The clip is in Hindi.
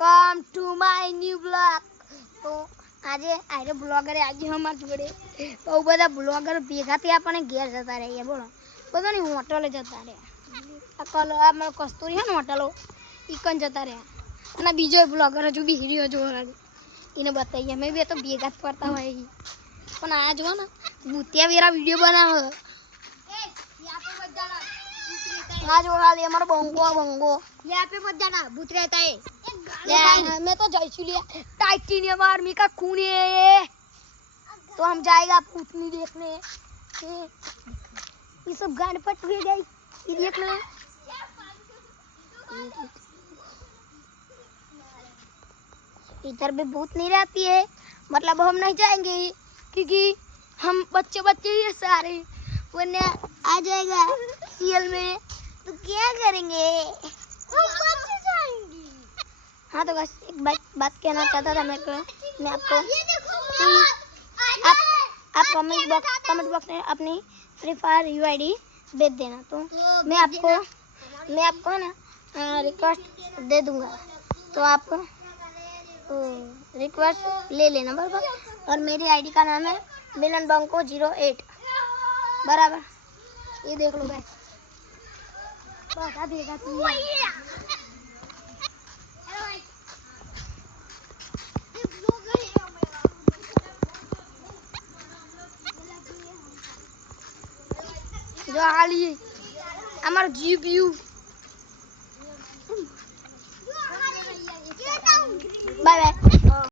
Welcome to my new blog. તો આજે આરે બ્લોગરે આજે અમાર જોડે બહુ બધા બ્લોગર ભેગા થયા પણ ઘેર જતા રહ્યા બોલો બધા ની હોટલે જતા રહ્યા આ કલ આ કસ્તુરી હે ને હોટલો ઈકન જતા રહ્યા અને બીજો બ્લોગર હજુ બી રહ્યો જો એને બતાઈએ મે બે તો ભેગા કરતા હોય પણ આ જો ને ભૂતિયા વેરા વિડિયો બનાવે आज वो हाल हमारा बंगो यहाँ पे मत जाना भूत रहता है मैं तो जयसूलिया टाइटेनियम आर्मी का खून है तो हम जाएगा भूतनी देखने ये सब गांड पट हुए गई ये देखना इधर भी भूत नहीं रहती है मतलब हम नहीं जाएंगे क्योंकि हम बच्चे बच्चे ही सारे वरना आ जाएगा सीएल में तो क्या करेंगे हम बच जाएंगे। हाँ तो बस एक बात कहना चाहता था मैं आपको आप कमेंट बॉक्स में अपनी फ्री फायर यूआईडी भेज देना तो मैं आपको ना रिक्वेस्ट दे दूंगा तो आप रिक्वेस्ट ले लेना बराबर और मेरी आईडी का नाम है मिलन बंको 08 बराबर ये देख लो गाइस बता देगा तू जो हाली हमारा जीपीयू